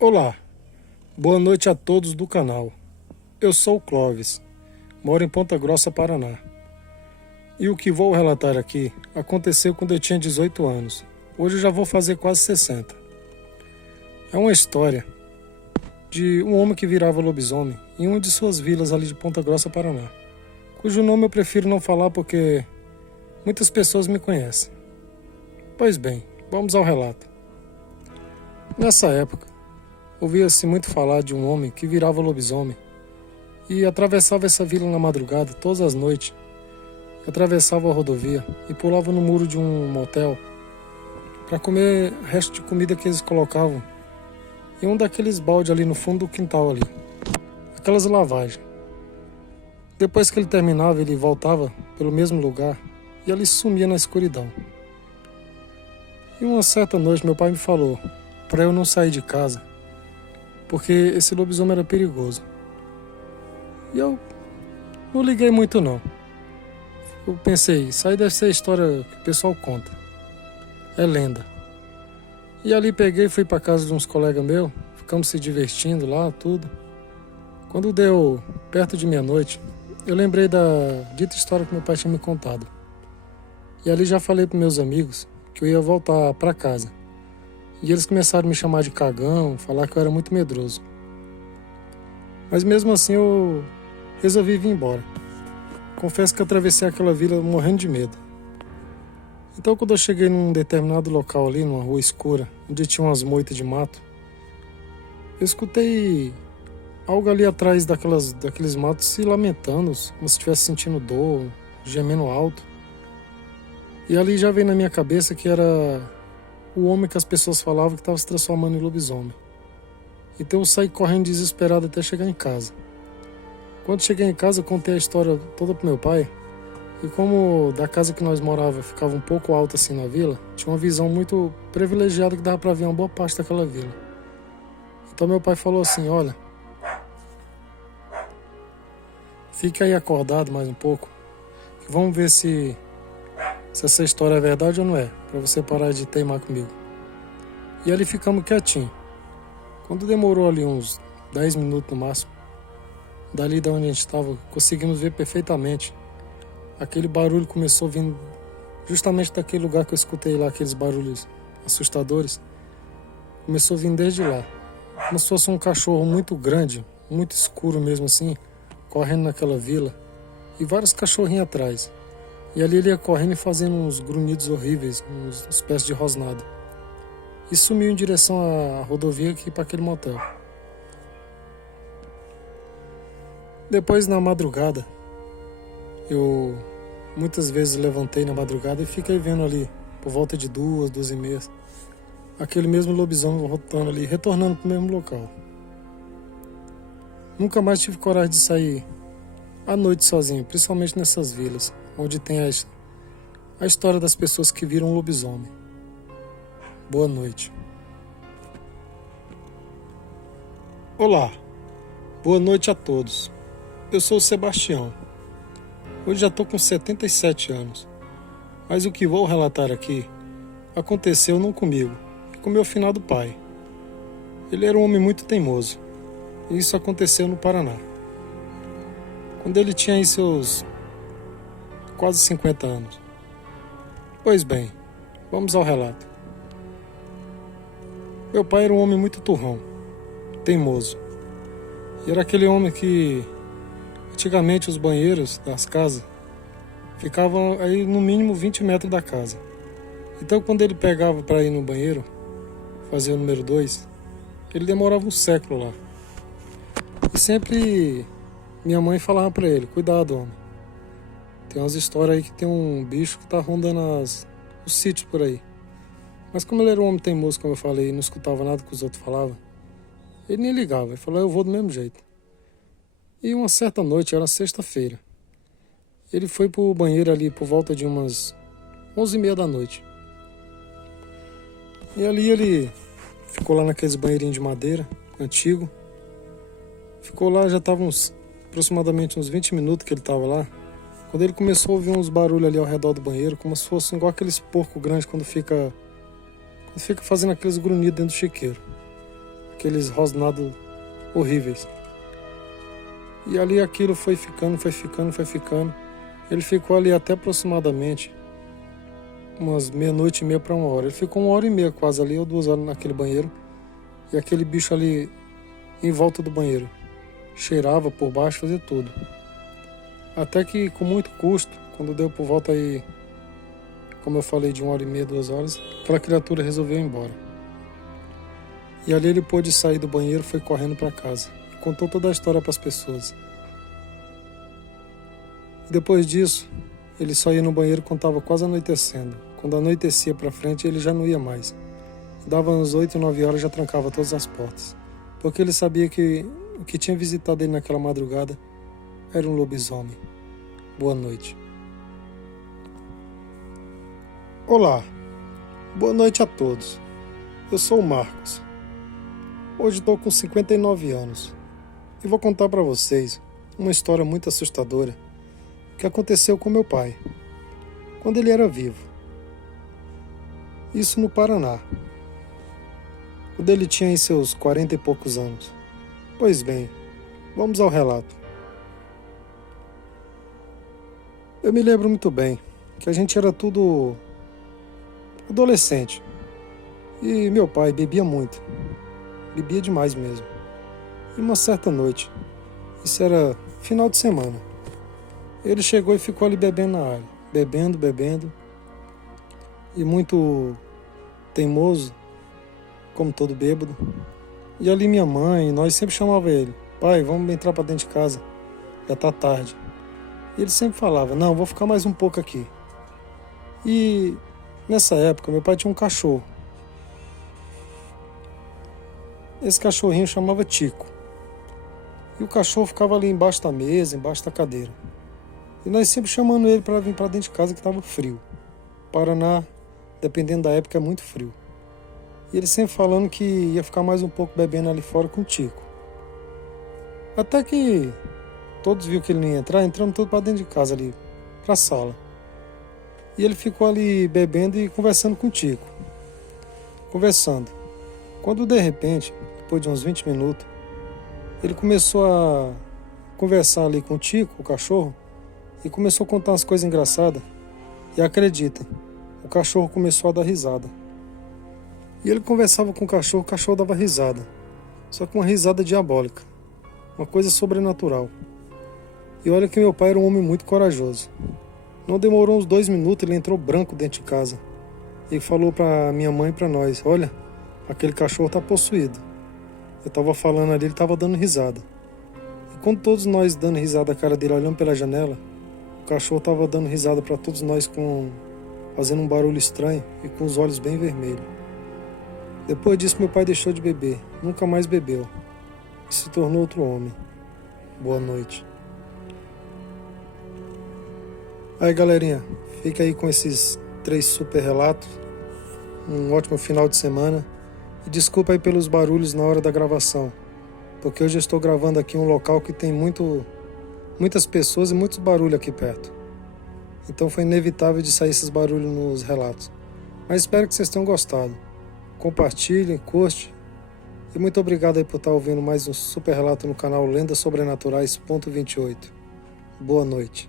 Olá, boa noite a todos do canal. Eu sou o Clóvis, moro em Ponta Grossa, Paraná. E o que vou relatar aqui aconteceu quando eu tinha 18 anos. Hoje eu já vou fazer quase 60. É uma história de um homem que virava lobisomem em uma de suas vilas ali de Ponta Grossa, Paraná, cujo nome eu prefiro não falar porque muitas pessoas me conhecem. Pois bem, vamos ao relato. Nessa época, ouvia-se muito falar de um homem que virava lobisomem e atravessava essa vila na madrugada, todas as noites. Atravessava a rodovia e pulava no muro de um motel para comer o resto de comida que eles colocavam em um daqueles baldes ali no fundo do quintal ali. Aquelas lavagens. Depois que ele terminava, ele voltava pelo mesmo lugar e ali sumia na escuridão. E uma certa noite meu pai me falou para eu não sair de casa, porque esse lobisomem era perigoso. E eu não liguei muito não. Eu pensei, isso aí deve ser a história que o pessoal conta. É lenda. E ali peguei e fui para casa de uns colegas meus, ficamos se divertindo lá, tudo. Quando deu perto de meia-noite, eu lembrei da dita história que meu pai tinha me contado. E ali já falei para meus amigos que eu ia voltar para casa. E eles começaram a me chamar de cagão, falar que eu era muito medroso. Mas mesmo assim eu resolvi vir embora. Confesso que atravessei aquela vila morrendo de medo. Então quando eu cheguei num determinado local ali, numa rua escura, onde tinha umas moitas de mato, eu escutei algo ali atrás daqueles matos se lamentando, como se estivesse sentindo dor, gemendo alto. E ali já veio na minha cabeça que era o homem que as pessoas falavam que estava se transformando em lobisomem. Então eu saí correndo desesperado até chegar em casa. Quando cheguei em casa, eu contei a história toda pro meu pai. E como da casa que nós morávamos ficava um pouco alta assim na vila, tinha uma visão muito privilegiada que dava para ver uma boa parte daquela vila. Então meu pai falou assim, olha, fique aí acordado mais um pouco, que vamos ver se essa história é verdade ou não é, para você parar de teimar comigo. E ali ficamos quietinhos. Quando demorou ali uns 10 minutos no máximo, dali de onde a gente estava, conseguimos ver perfeitamente. Aquele barulho começou vindo justamente daquele lugar que eu escutei lá, aqueles barulhos assustadores. Começou a vir desde lá. Como se fosse um cachorro muito grande, muito escuro mesmo assim, correndo naquela vila. E vários cachorrinhos atrás. E ali ele ia correndo e fazendo uns grunhidos horríveis, uns espécies de rosnada. E sumiu em direção à rodovia aqui para aquele motel. Depois, na madrugada, eu muitas vezes levantei na madrugada e fiquei vendo ali, por volta de 2h30, aquele mesmo lobisomem voltando ali, retornando para o mesmo local. Nunca mais tive coragem de sair à noite sozinho, principalmente nessas vilas, onde tem a história das pessoas que viram um lobisomem. Boa noite. Olá, boa noite a todos. Eu sou o Sebastião. Hoje já estou com 77 anos. Mas o que vou relatar aqui aconteceu não comigo, e com meu finado pai. Ele era um homem muito teimoso. E isso aconteceu no Paraná. Quando ele tinha aí seus quase 50 anos. Pois bem, vamos ao relato. Meu pai era um homem muito turrão, teimoso. E era aquele homem que antigamente os banheiros das casas ficavam aí no mínimo 20 metros da casa. Então quando ele pegava para ir no banheiro, fazer o número 2, ele demorava um século lá. E sempre minha mãe falava para ele, cuidado homem. Tem umas histórias aí que tem um bicho que tá rondando os sítios por aí. Mas como ele era um homem teimoso, como eu falei, e não escutava nada que os outros falavam, ele nem ligava, ele falou, eu vou do mesmo jeito. E uma certa noite, era sexta-feira, ele foi pro banheiro ali por volta de umas 11h30 da noite. E ali ele ficou lá naqueles banheirinhos de madeira, antigo. Ficou lá, já tava aproximadamente uns 20 minutos que ele tava lá, quando ele começou a ouvir uns barulhos ali ao redor do banheiro, como se fosse igual aqueles porcos grandes quando fica fazendo aqueles grunhidos dentro do chiqueiro. aqueles rosnados horríveis. E ali aquilo foi ficando. Ele ficou ali até aproximadamente umas meia-noite e meia para 1 hora. Ele ficou 1 hora e meia quase ali, ou 2 horas naquele banheiro. E aquele bicho ali em volta do banheiro. Cheirava por baixo, fazia tudo. Até que com muito custo, quando deu por volta aí, como eu falei, de 1 hora e meia, 2 horas, aquela criatura resolveu ir embora. E ali ele pôde sair do banheiro, foi correndo para casa. E contou toda a história para as pessoas. E depois disso, ele só ia no banheiro quando estava quase anoitecendo. Quando anoitecia para frente, ele já não ia mais. Dava uns 8, 9 horas, já trancava todas as portas. Porque ele sabia que o que tinha visitado ele naquela madrugada era um lobisomem. Boa noite. Olá, boa noite a todos. Eu sou o Marcos. Hoje estou com 59 anos e vou contar para vocês uma história muito assustadora que aconteceu com meu pai, quando ele era vivo. Isso no Paraná, quando ele tinha em seus 40 e poucos anos. Pois bem, vamos ao relato. Eu me lembro muito bem que a gente era tudo adolescente e meu pai bebia muito, bebia demais mesmo. E uma certa noite, isso era final de semana, ele chegou e ficou ali bebendo na área, bebendo, e muito teimoso, como todo bêbado. E ali minha mãe, nós sempre chamava ele: pai, vamos entrar para dentro de casa, já tá tarde. E ele sempre falava: não, vou ficar mais um pouco aqui. E nessa época meu pai tinha um cachorro. Esse cachorrinho chamava Tico. E o cachorro ficava ali embaixo da mesa, embaixo da cadeira. E nós sempre chamando ele para vir para dentro de casa, que estava frio. Paraná, dependendo da época, é muito frio. E ele sempre falando que ia ficar mais um pouco bebendo ali fora com o Tico. Até que todos viram que ele não ia entrar, entramos todos para dentro de casa ali, para a sala. E ele ficou ali bebendo e conversando com o Tico. Conversando. Quando de repente, depois de uns 20 minutos, ele começou a conversar ali com o Tico, o cachorro, e começou a contar umas coisas engraçadas. E acreditem, o cachorro começou a dar risada. E ele conversava com o cachorro dava risada. Só que uma risada diabólica. Uma coisa sobrenatural. E olha que meu pai era um homem muito corajoso. Não demorou uns 2 minutos, ele entrou branco dentro de casa. E falou pra minha mãe e pra nós: olha, aquele cachorro tá possuído. Eu tava falando ali, ele tava dando risada. E quando todos nós dando risada, a cara dele olhando pela janela, o cachorro tava dando risada pra todos nós, fazendo um barulho estranho e com os olhos bem vermelhos. Depois disso meu pai deixou de beber, nunca mais bebeu. E se tornou outro homem. Boa noite. Aí galerinha, fica aí com esses 3 super relatos. Um ótimo final de semana. E desculpa aí pelos barulhos na hora da gravação, porque hoje eu estou gravando aqui em um local que tem muitas pessoas e muitos barulhos aqui perto. Então foi inevitável de sair esses barulhos nos relatos. Mas espero que vocês tenham gostado. Compartilhem, curte. E muito obrigado aí por estar ouvindo mais um super relato no canal Lendas Sobrenaturais.28. Boa noite.